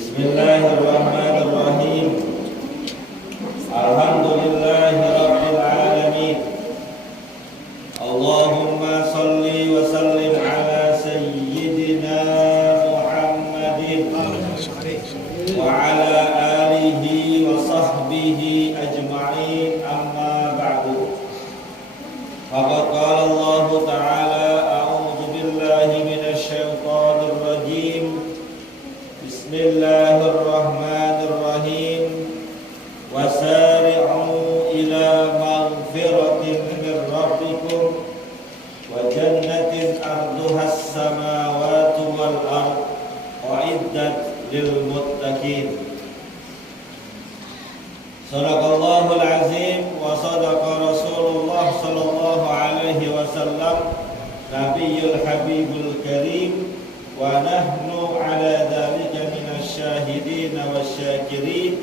Bismillahirrahmanirrahim. Alhamdulillahirabbil alamin. Allahumma shalli wa sallim ala sayyidina Muhammadin wa ala alihi wa sahbihi ajma'in, amma ba'du. Faqad qala Allah ta'ala, a'udzu billahi minasy syaithanir rajim. Bismillahirrahmanirrahim. Wasari'u ila maghfiratin min rabbikum wa jannatin arduhas samawati wal ard uiddat lil muttaqin. Shadaqallahul azim wa sadaqa Rasulullah sallallahu alaihi wasallam Nabiyul Habibul Karim, wa nahnu ala dzalika minasyahidin wasyakirin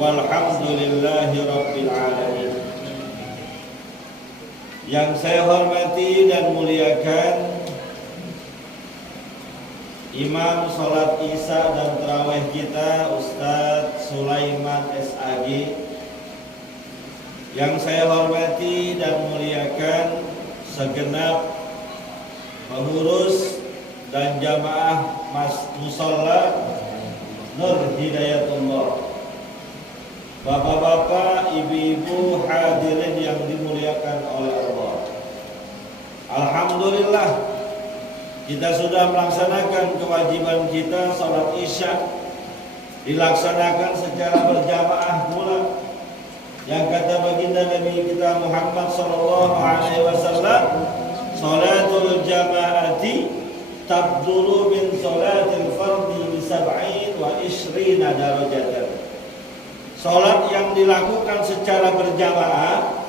walhamdulillahi rabbil alamin. Yang saya hormati dan muliakan Imam Salat Isya dan Tarawih kita, Ustadz Sulaiman SAG. Yang saya hormati dan muliakan segenap pengurus dan jamaah Musholla Nur Hidayatullah, bapak-bapak, ibu-ibu hadirin yang dimuliakan oleh Allah. Alhamdulillah, kita sudah melaksanakan kewajiban kita salat Isya, dilaksanakan secara berjamaah pula. Yang kata baginda Nabi kita Muhammad sallallahu alaihi wasallam, salatul jamaati tabdulu min salatil fardhi bi 27 darajatan. Salat yang dilakukan secara berjamaah,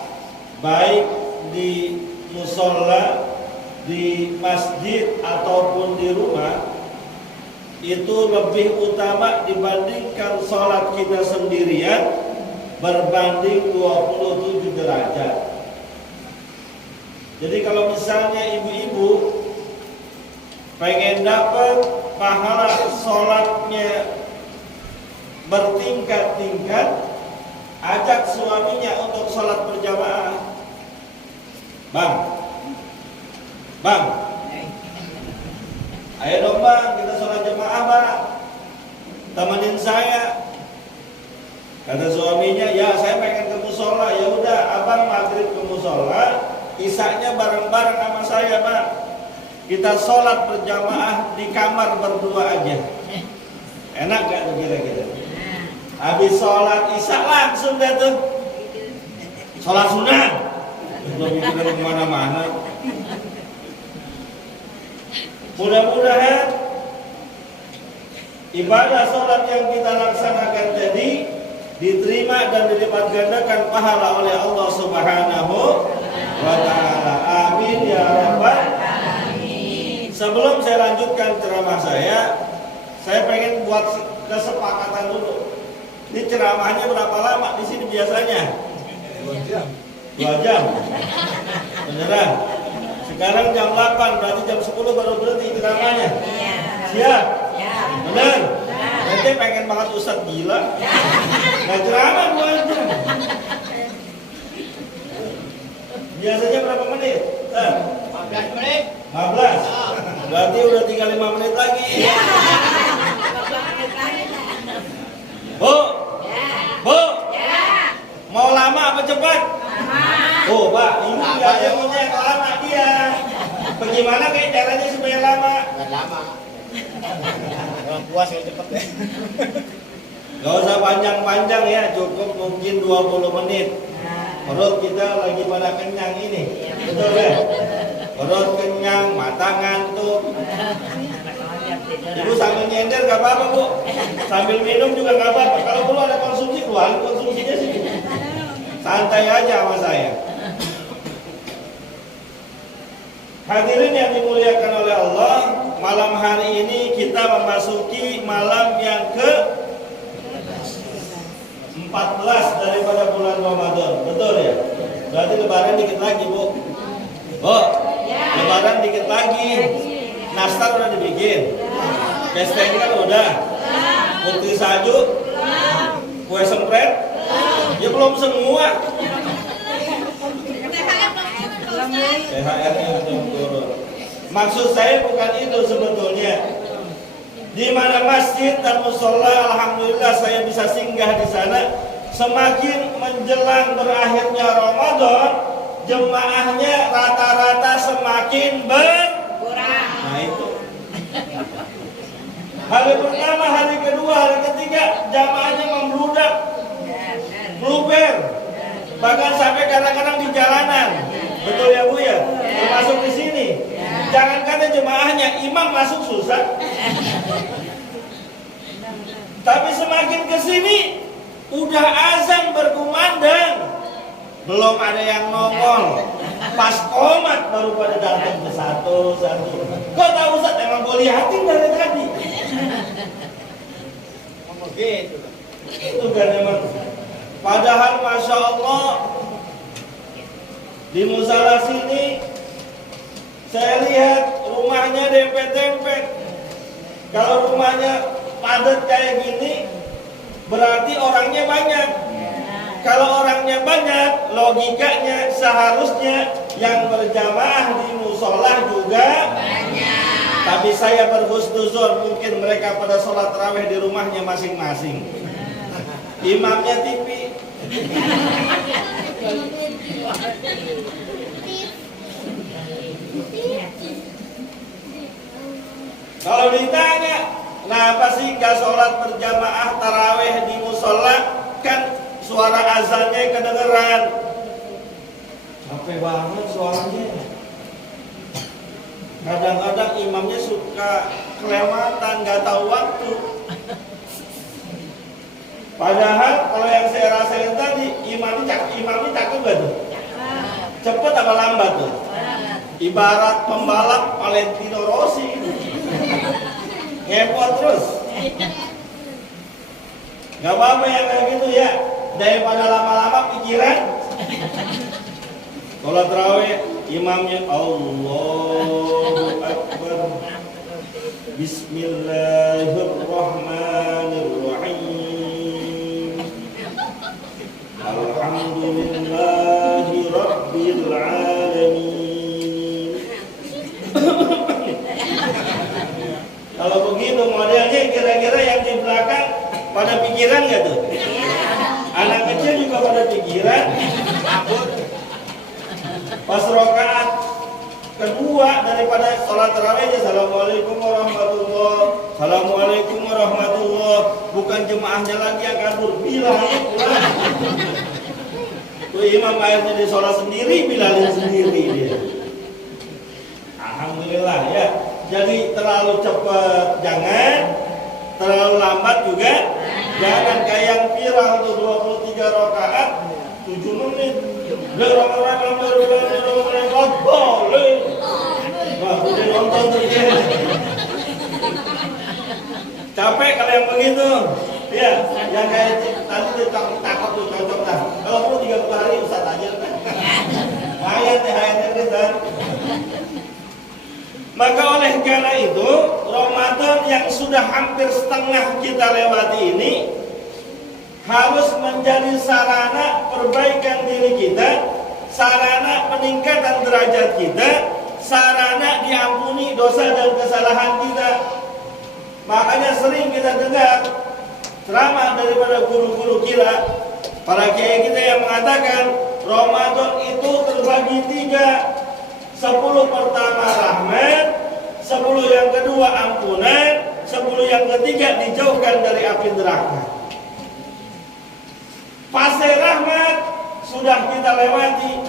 baik di musholla, di masjid ataupun di rumah, itu lebih utama dibandingkan salat kita sendirian berbanding 27 derajat. Jadi kalau misalnya ibu-ibu pengen dapat pahala sholatnya bertingkat-tingkat, ajak suaminya untuk sholat berjamaah. Bang, ayo dong bang, kita sholat jamaah bang, temenin saya. Kata suaminya, ya saya pengen ke musholla. Ya udah, abang maghrib ke musholla, isaknya bareng-bareng sama saya bang. Kita sholat berjamaah di kamar berdua aja. Enak gak tuh kira-kira? Habis sholat isya langsung deh tuh sholat sunat. Belum mikir kemana-mana. Mudah-mudahan ibadah sholat yang kita laksanakan tadi diterima dan dilipat gandakan pahala oleh Allah Subhanahu wa ta'ala. Amin ya rabbal alamin. Sebelum saya lanjutkan ceramah saya pengen buat kesepakatan dulu. Ini ceramahnya berapa lama di sini biasanya? 2 jam. 2 jam. Beneran? Sekarang jam 8, berarti jam 10 baru berhenti ceramahnya. Siap? Bener? Nanti pengen banget Ustadz gila. Nggak ceramah 2 jam. Biasanya berapa menit? 15 menit. 15? Berarti udah tinggal 5 menit lagi. Bu? Mau lama apa cepat? Oh pak, ini biasanya yang lama dia. Bagaimana kayak caranya supaya lama? Nggak lama. Orang puas yang cepet deh. Gak usah panjang-panjang ya, cukup mungkin 20 menit. Perut kita lagi pada kenyang ini. Betul ya? Perut kenyang, mata ngantuk. Ibu sambil nyender gak apa-apa bu. Sambil minum juga gak apa-apa. Kalau perlu ada konsumsi, keluar konsumsinya sih. Santai aja sama saya. Hadirin yang dimuliakan oleh Allah, malam hari ini kita memasuki malam yang ke 14 daripada bulan Ramadan. Betul ya? Berarti lebaran dikit lagi bu. Bu, lebaran dikit lagi. Nastar udah dibikin. Pestengnya udah. Putri salju? Kue sempret? Ya belum semua. THR-nya belum turun. Maksud saya bukan itu sebetulnya. Di mana masjid dan musola, alhamdulillah saya bisa singgah di sana. Semakin menjelang berakhirnya Ramadan, jemaahnya rata-rata semakin berkurang. Nah itu. Hari pertama, hari kedua, hari ketiga, jamaahnya membludak, meluber, bahkan sampai kadang-kadang di jalanan. Betul ya Bu ya? Termasuk di sini. Jangan kata jemaahnya, imam masuk susah. Tapi semakin ke sini, udah azan berkumandang, belum ada yang nongol. Pas komat baru pada datang ke satu-satu. Kok tahu Ustaz? Emang gue lihatin dari tadi. Itu kan emang. Padahal Masya Allah di musala sini saya lihat rumahnya dempet-dempet. Kalau rumahnya padat kayak gini berarti orangnya banyak. Kalau orangnya banyak, logikanya seharusnya yang berjamaah di musola juga banyak. Tapi saya berhusnuzon, mungkin mereka pada sholat tarawih di rumahnya masing-masing. Imamnya TV. Kalau ditanya, kenapa sih nggak sholat berjamaah tarawih di musola? Kan suara azannya kedengeran. Capek banget suaranya. Kadang-kadang imamnya suka kelewatan, nggak tahu waktu. Padahal kalau yang saya rasain tadi, imamnya cakep gak tuh? Cepet apa lambat tuh? Ibarat pembalap Valentino Rossi. Ngepot terus. Gak apa-apa yang kayak gitu ya. Daripada lama-lama pikiran. Sholat tarawih imamnya Allahu Akbar. Bismillahirrahmanirrahim. Alhamdulillahi Rabbil Alamin. Kalau begitu modelnya kira-kira yang di belakang pada pikiran gak tuh? Anak kecil juga pada pikiran. Pas rakaat kedua daripada sholat tarawihnya, Assalamualaikum warahmatullahi, Assalamualaikum warahmatullahi. Bukan jemaahnya lagi yang kabur, bilangnya pulang. Tuh imam akhirnya di sholat sendiri, bilalin sendiri dia. Alhamdulillah ya. Jadi terlalu cepat jangan, terlalu lambat juga jangan. Kayak yang viral tuh 23 rakaat 7 menit. Boleh. Wah, udah nonton tuh dia. Capek kalau yang begitu. Ya, yang kayak tadi tuh takut tuh cocok dah. Kalau perlu 30 hari Ustaz aja kan. Hayat kita. Maka oleh karena itu, Ramadan yang sudah hampir setengah kita lewati ini harus menjadi sarana perbaikan diri kita, sarana peningkatan derajat kita, sarana diampuni dosa dan kesalahan kita. Makanya sering kita dengar ceramah daripada guru-guru kita, para kiai kita yang mengatakan Ramadan itu terbagi 3. 10 pertama rahmat, 10 yang kedua ampunan, 10 yang ketiga dijauhkan dari api neraka. Fase rahmat sudah kita lewati.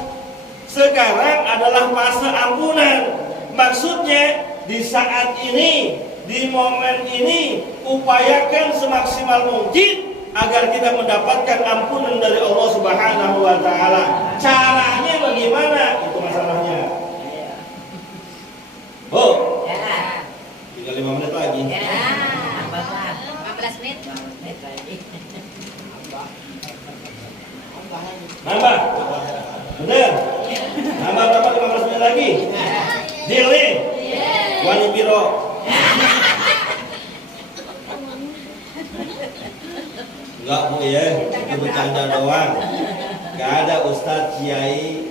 Sekarang adalah fase ampunan. Maksudnya di saat ini, di momen ini, upayakan semaksimal mungkin agar kita mendapatkan ampunan dari Allah Subhanahu wa taala. Caranya bagaimana? Itu masalahnya. Oh. Ya. Tinggal 5 menit lagi. Ya. 15 menit lagi. Nambah. Bener? Nambah berapa 15 menit lagi? Deal nih? Wani biro. Enggak Bu ya, itu bercanda doang. Enggak ada Ustadz Kiai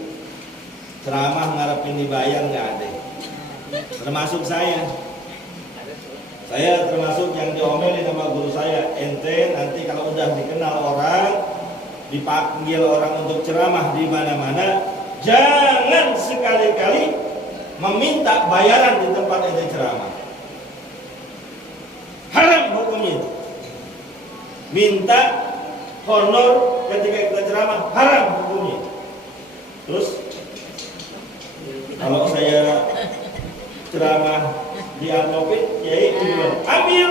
ceramah ngarepin dibayar, enggak ada. Termasuk saya. Saya termasuk yang diomelin sama guru saya, ente nanti kalau udah dikenal orang, dipanggil orang untuk ceramah di mana-mana, jangan sekali-kali meminta bayaran di tempat ente ceramah. Haram hukumnya. Minta honor ketika kita ceramah, haram hukumnya. Terus kalau saya ceramah diamplopin, Kiai ambil.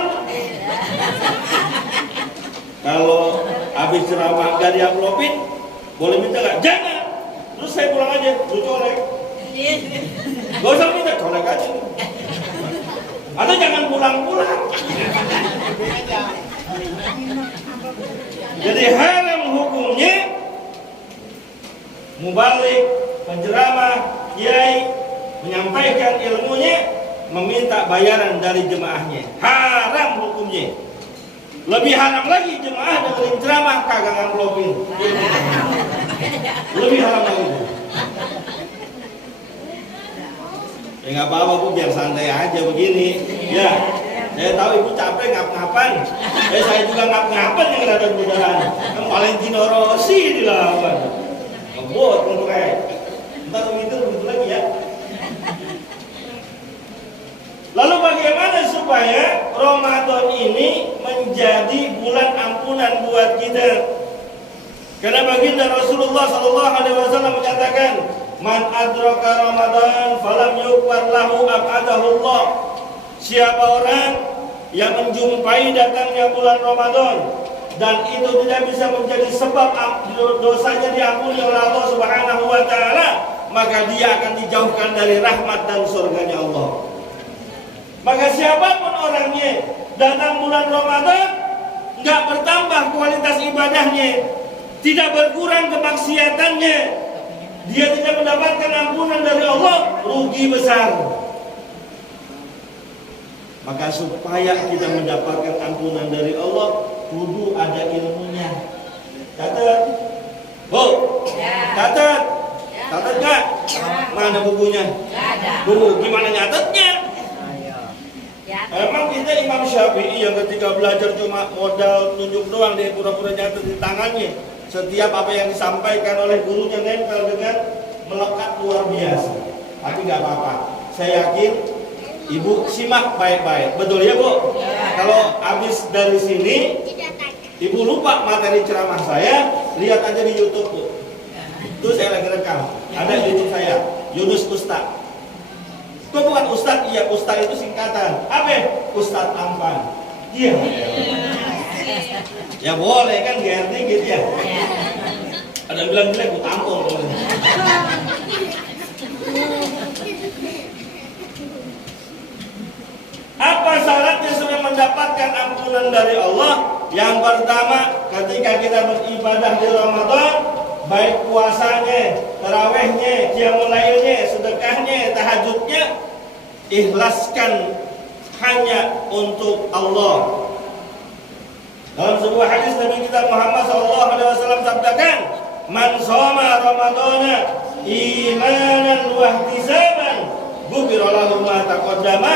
Kalau habis ceramah nggak diamplopin, boleh minta nggak? Jangan. Terus saya pulang aja, lu colek. Gak usah minta, colek aja. Atau jangan pulang-pulang. Jadi haram hukumnya mubalik, penceramah, kiai menyampaikan ilmunya meminta bayaran dari jemaahnya. Haram hukumnya. Lebih haram lagi jemaah dengerin ceramah kagak ngamplopin. Lebih haram lagi. Ya nggak apa-apa Bu, biar santai aja begini. Ya, saya tahu Ibu capek ngap-ngapan. Saya juga ngap-ngapan yang ada mudahan. Valentino Rossi dilawan. Ngebut ngomongnya. Ntar begitu lagi ya. Lalu bagaimana supaya Ramadan ini menjadi bulan ampunan buat kita? Karena baginda Rasulullah SAW menyatakan, "Man adraka Ramadan falam yughfar lahu ab'adahullah." Siapa orang yang menjumpai datangnya bulan Ramadan dan itu tidak bisa menjadi sebab dosanya diampuni oleh Allah Subhanahu wa taala, maka dia akan dijauhkan dari rahmat dan surganya Allah. Maka siapapun orangnya datang bulan Ramadan nggak bertambah kualitas ibadahnya, tidak berkurang kemaksiatannya, dia tidak mendapatkan ampunan dari Allah, rugi besar. Maka supaya kita mendapatkan ampunan dari Allah, kudu ada ilmunya. Catat, Bu, catat, catat nggak? Mana bukunya? Bu, gimana nyatetnya? Emang kita Imam Syafi'i yang ketika belajar cuma modal tunjuk doang, dia pura-pura nyatet di tangannya. Setiap apa yang disampaikan oleh gurunya nempel dengan melekat luar biasa. Tapi nggak apa-apa. Saya yakin Ibu simak baik-baik. Betul ya Bu? Kalau habis dari sini Ibu lupa materi ceramah saya, lihat aja di YouTube Bu. Itu saya lagi rekam. Ada di YouTube saya, Yunus Ustaz. Kok bukan Ustadz? Iya, Ustadz itu singkatan. Apa? Ustadz Ampan. Iya. Ya boleh kan, GRT gitu ya. Ada bilang jelek, gue tampol. Apa syaratnya supaya mendapatkan ampunan dari Allah? Yang pertama, ketika kita beribadah di Ramadan, baik puasanya, tarawehnya, qiyamul lailnya, sedekahnya, tahajudnya, ikhlaskan hanya untuk Allah. Dalam sebuah hadis Nabi kita Muhammad SAW sabdakan, "Man shoma Ramadana imanan wa ihtisaban, ghufira lahu ma taqaddama."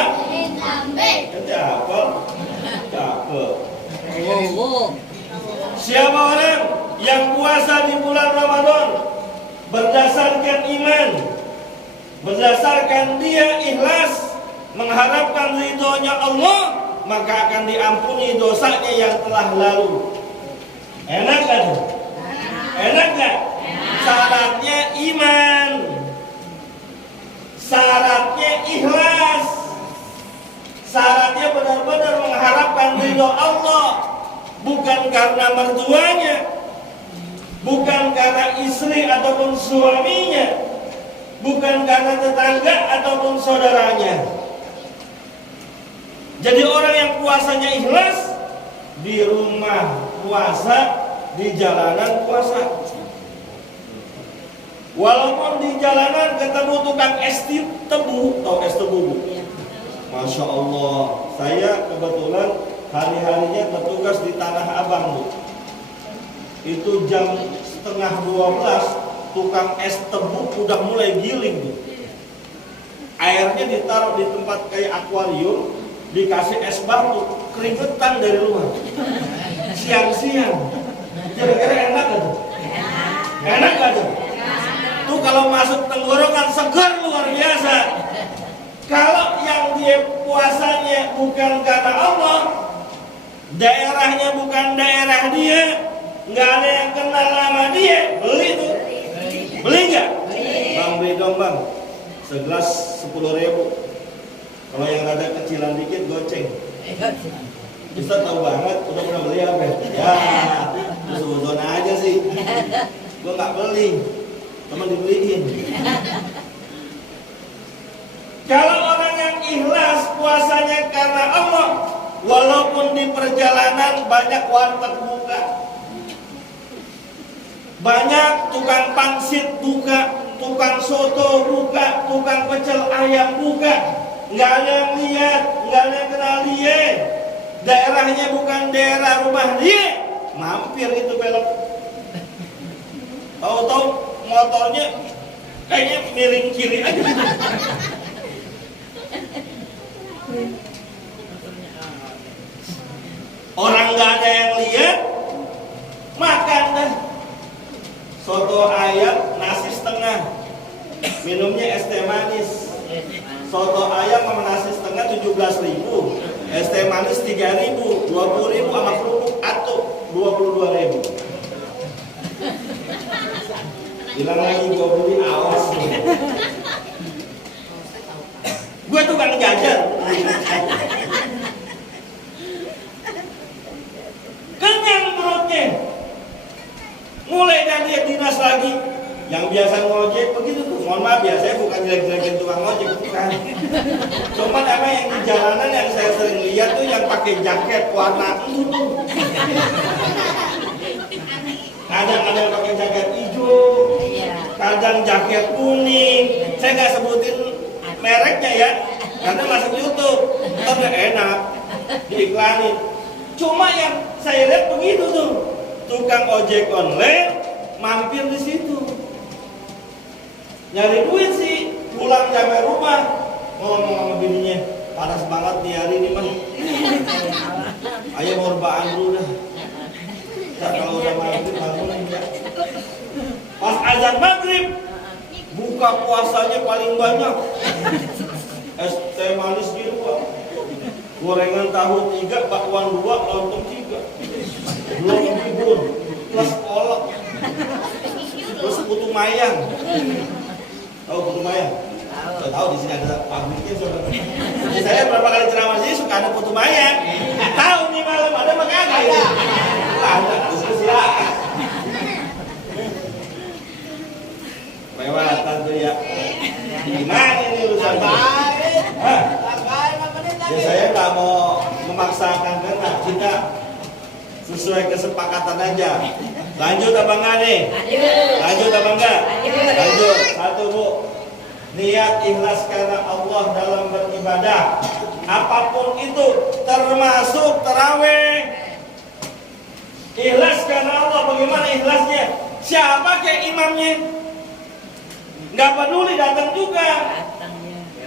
Siapa orang yang puasa di bulan Ramadan berdasarkan iman, berdasarkan dia ikhlas mengharapkan ridhonya Allah, maka akan diampuni dosanya yang telah lalu. Enak kan? Enak gak? Syaratnya iman, syaratnya ikhlas, syaratnya benar-benar mengharapkan ridho Allah, bukan karena mertuanya, bukan karena istri ataupun suaminya, bukan karena tetangga ataupun saudaranya. Jadi orang yang puasanya ikhlas, di rumah puasa, di jalanan puasa. Walaupun di jalanan ketemu tukang es tebu, tahu es tebu? Masya Allah, saya kebetulan hari-harinya bertugas di Tanah Abang, Bu. Itu jam setengah 12 tukang es tebuk udah mulai giling, Bu. Airnya ditaruh di tempat kayak akuarium, dikasih es batu, keringetan dari luar. Siang-siang. Kira-kira enak gak tuh? Enak gak tuh? Tuh kalau masuk tenggorokan segar luar biasa. Kalau yang dia puasanya bukan karena Allah, daerahnya bukan daerah dia, nggak ada yang kenal nama dia, beli tuh. Beli nggak? Bang, beli dong bang. Segelas 10.000. Kalau yang rada kecilan dikit goceng. Ustaz tahu banget, udah pernah beli apa? Ya, suzon aja sih. Gue nggak beli, cuma dibeliin. Kalau orang yang ikhlas puasanya karena Allah, walaupun di perjalanan banyak warteg buka, banyak tukang pangsit buka, tukang soto buka, tukang pecel ayam buka, nggak ada yang lihat, nggak ada yang kenal dia, daerahnya bukan daerah rumah dia, mampir itu belok. Tahu-tahu motornya kayaknya miring kiri aja. Orang nggak ada yang lihat, makan dah. Soto ayam nasi setengah, minumnya es teh manis. Soto ayam sama nasi setengah 17.000, es teh manis 3.000, 20.000 sama kerupuk atuh 22.000. Bilang lagi gua beli, awas nih. Gue tukang jajan. Kenyang perutnya. Mulai dari dia dinas lagi. Yang biasa ngojek begitu tuh. Mohon maaf ya, saya bukan jelek-jelekin tukang ngojek, bukan. Cuma emang yang di jalanan yang saya sering lihat tuh yang pakai jaket warna itu tuh. Kadang ada yang pakai jaket hijau, kadang jaket kuning. Saya nggak sebutin mereknya ya, karena masuk YouTube, tapi enak diiklanin. Cuma yang saya lihat begitu tuh, tukang ojek online mampir di situ, nyari duit sih, pulang sampai rumah ngomong sama bininya, panas banget nih hari ini mah, ayo mau rebahan dulu dah. Kalau udah maghrib bangun ya. Pas azan maghrib, buka puasanya paling banyak. Es teh manis gitu Pak. Gorengan tahu 3, bakwan 2, lontong 3. Belum bihun, plus kolak. Terus putu mayang. Tahu putu mayang? Tahu di sini ada pabriknya saudara. Saya berapa kali ceramah sini suka ada putu mayang. Tahu nih malam ada makanya ini. Ada diskusi ya. Lewatan tuh ya. Gimana ini urusan? Ya saya nggak mau memaksakan karena kita sesuai kesepakatan aja. Lanjut apa enggak nih? Lanjut apa enggak? Lanjut. 1 Bu. Niat ikhlas karena Allah dalam beribadah. Apapun itu termasuk tarawih. Ikhlas karena Allah. Bagaimana ikhlasnya? Siapa kayak imamnya? Nggak peduli datang juga.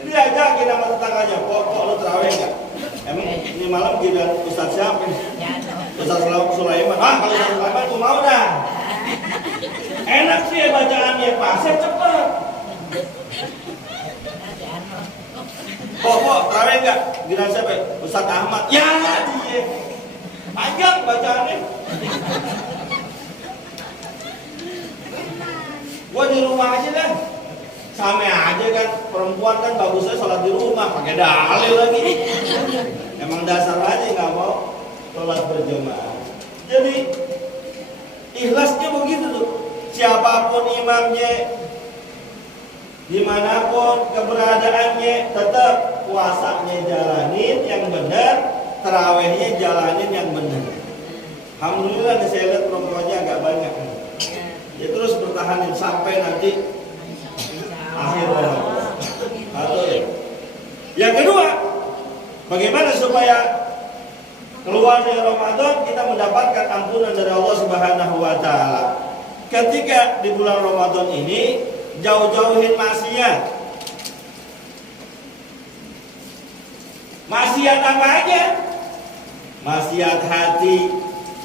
Diajakin sama tetangganya, kok lu terawih nggak? Emang ini malam giliran Ustaz siapa nih? Ustaz Sulaiman. Kalau Ustaz Sulaiman aku mau dah. Enak sih ya bacaannya, pasnya cepet. Kok terawih nggak? Giliran siapa? Ustaz Ahmad. Ya dia. Panjang bacaannya. Gua di rumah aja dah. Sama aja kan, perempuan kan bagusnya sholat di rumah, pakai dalil lagi. Emang dasar aja nggak mau sholat berjamaah. Jadi ikhlasnya begitu tuh. Siapapun imamnya, dimanapun keberadaannya, tetap puasanya jalanin yang benar, tarawihnya jalanin yang benar. Alhamdulillah nih saya lihat perempuannya agak banyak. Ya terus bertahanin sampai nanti akhir Ramadan. Yang kedua, bagaimana supaya keluar dari Ramadan kita mendapatkan ampunan dari Allah Subhanahu wa taala. Ketika di bulan Ramadan ini jauh-jauhin maksiat. Maksiat apa aja? Maksiat hati,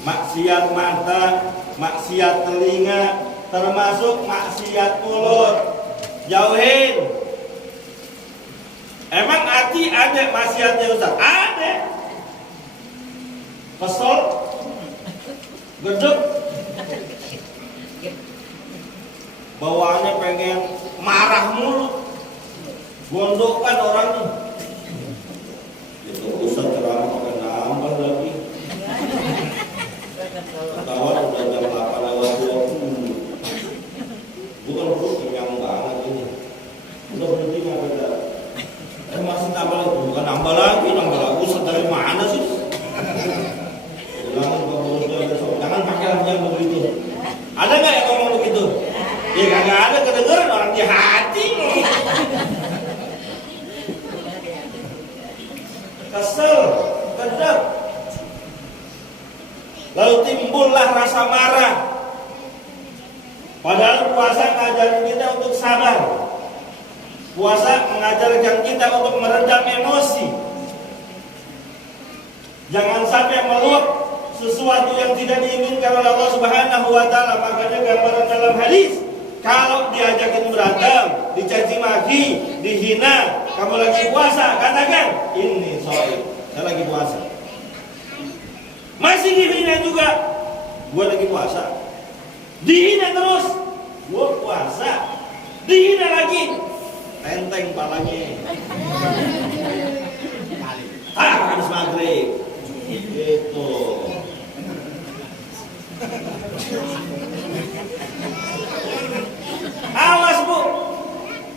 maksiat mata, maksiat telinga, termasuk maksiat mulut. Jauhin. Emang hati ada maksiatnya Ustaz? Ada. Kesel, gedek, bawaannya pengen marah mulu, gondokkan orangnya. Itu Ustaz ceramah pakai nambah lagi. Ketahuan udah jam 8:20. Bukan bro, kenyang banget ini. Udah berhenti nggak beda? Masih tambah lagi, bukan nambah lagi. Ustaz dari mana sih? Jangan pakai yang begitu. Ada nggak yang ngomong begitu? Ya kagak ada, kedengeran orang di hati. Kesel, gedek. Lalu timbullah rasa marah. Padahal puasa ngajarin kita untuk sabar. Puasa mengajarkan kita untuk meredam emosi. Jangan sampai meluap sesuatu yang tidak diinginkan oleh Allah Subhanahu wa taala. Makanya gambaran dalam hadis, kalau diajakin berantem, dicaci maki, dihina, kamu lagi puasa, katakan ini sorry, saya lagi puasa. Masih dihina juga, gue lagi puasa. Dihina terus, gue puasa. Dihina lagi, tenteng palanya. Habis maghrib. Itu. Awas bu,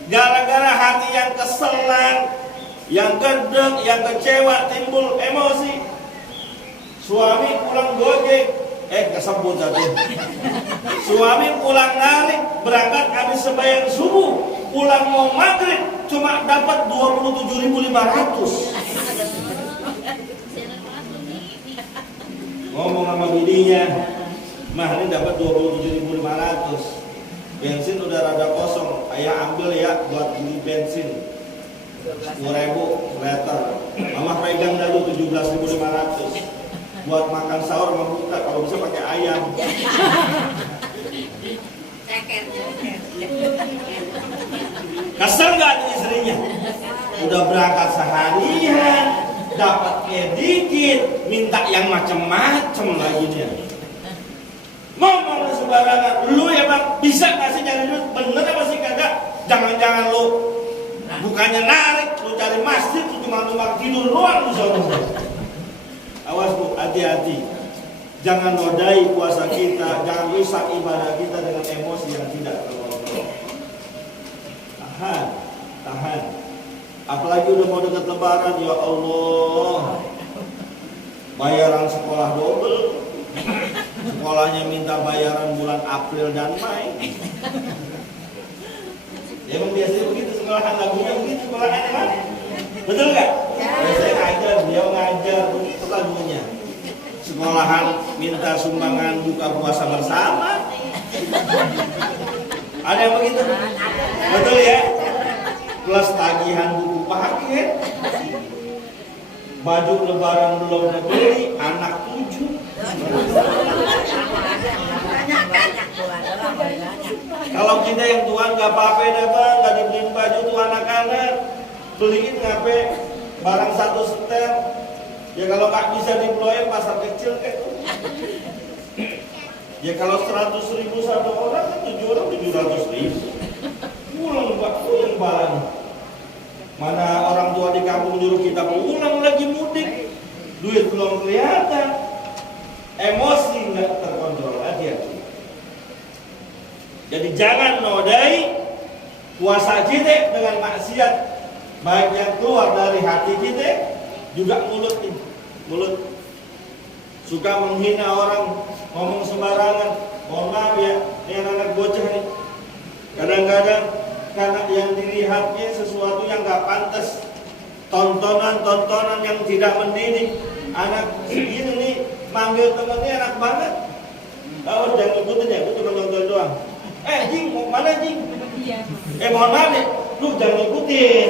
gara-gara hati yang keselan, yang gedek, yang kecewa, timbul emosi. Suami pulang gojek, kesebut tadi. Suami pulang narik, berangkat habis sembahyang subuh, pulang mau maghrib, cuma dapat 27.500. Ngomong sama bininya, mah ini dapat 27.500. Bensin udah rada kosong, ayah ambil ya buat beli bensin 10.000 liter. Mama pegang dulu 17.500 buat makan sahur sama buka, kalau bisa pakai ayam. Kesel nggak tuh istrinya? Udah berangkat seharian, dapatnya dikit, minta yang macem-macem lagi dia. Ngomong sembarangan, lu ya bang, bisa nggak sih nyari duit? Bener apa sih kagak? Jangan-jangan lu bukannya narik, lu cari masjid, lu cuma numpang tidur doang lu soalnya. Awas bu, hati-hati. Jangan nodai puasa kita, jangan rusak ibadah kita dengan emosi yang tidak terkontrol. Tahan. Apalagi udah mau dekat lebaran, ya Allah. Bayaran sekolah double. Sekolahnya minta bayaran bulan April dan Mei. Ya emang biasanya begitu sekolahan, lagunya begitu sekolahan emang. Betul nggak? Saya ngajar, dia ngajar itu lagunya. Sekolahan minta sumbangan buka puasa bersama. Ada yang begitu? Betul ya? Plus tagihan buku paket. Baju lebaran belum dibeli, anak 7. Kalau kita yang tua nggak apa-apa deh bang, nggak dibeliin baju tuh anak-anak, beliin ngapain barang 1 setel. Ya kalau nggak bisa dibloin pasar kecil kayak itu. Ya kalau 100.000 satu orang kan 7 orang 700.000. Pulang pak, pulang barang. Mana orang tua di kampung nyuruh kita pulang lagi mudik, duit belum kelihatan, emosi nggak terkontrol aja. Jadi jangan nodai puasa kita dengan maksiat, baik yang keluar dari hati kita, juga mulut suka menghina orang, ngomong sembarangan. Mohon maaf ya, ini anak-anak bocah nih. Kadang-kadang karena yang dilihatnya sesuatu yang gak pantas, tontonan yang tidak mendidik, Anak segini nih manggil temennya enak banget. Oh, jangan ngikutin ya, gue cuma nonton doang. Jing, mau mana Jing? Mohon maaf nih, lu jangan ngikutin.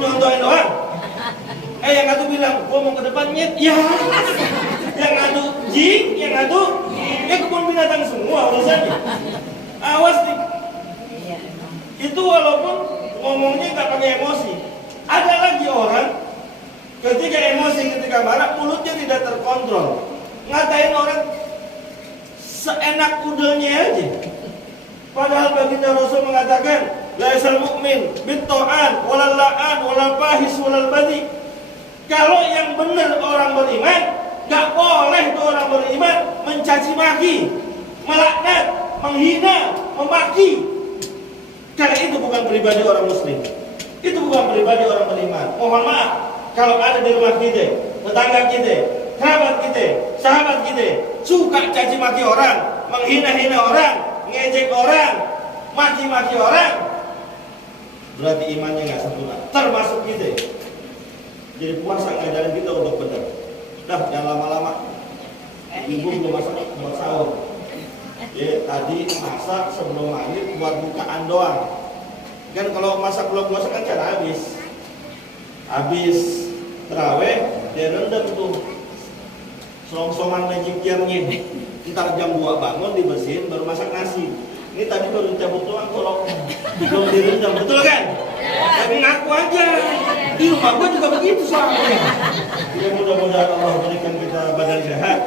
Nyontoin doang. Yang satu bilang, gua mau ke depan nyet. Ya. Yang satu Jing, yang satu kebun binatang semua urusannya. Awas nih. Itu walaupun ngomongnya nggak pakai emosi. Ada lagi orang ketika emosi, ketika marah, mulutnya tidak terkontrol. Ngatain orang seenak udelnya aja. Padahal baginda Rasul mengatakan, laisal mu'min bit-ta'an walal la'an walal fahis walal badi. Kalau yang benar orang beriman, gak boleh tuh orang beriman mencaci maki, melaknat, menghina, memaki. Karena itu bukan pribadi orang muslim. Itu bukan pribadi orang beriman. Mohon maaf, kalau ada di rumah kita, tetangga kita, kerabat kita, sahabat kita, suka caci maki orang, menghina-hina orang, ngejek orang, maki-maki orang, berarti imannya nggak sempurna. Termasuk kita. Jadi puasa ngajarin kita untuk benar. Dah, jangan lama-lama. Ibu belum masak buat sahur. Ya, tadi masak sebelum maghrib buat bukaan doang. Kan kalau masak belum puasa kan cara habis. Habis terawih, dia rendam tuh song-songan magic jar-nya. Ntar jam 2 bangun dibersihin baru masak nasi. Ini tadi baru dicabut doang kalau belum direndam, betul kan? Tapi ngaku aja. Di rumah gua juga begitu soalnya. Ya mudah-mudahan Allah berikan kita badan sehat,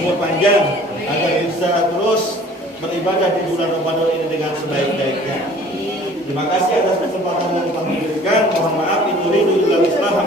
umur panjang, agar bisa terus beribadah di bulan Ramadan ini dengan sebaik-baiknya. Terima kasih atas kesempatan yang kami berikan. Mohon maaf, itu ridho illa bismillah.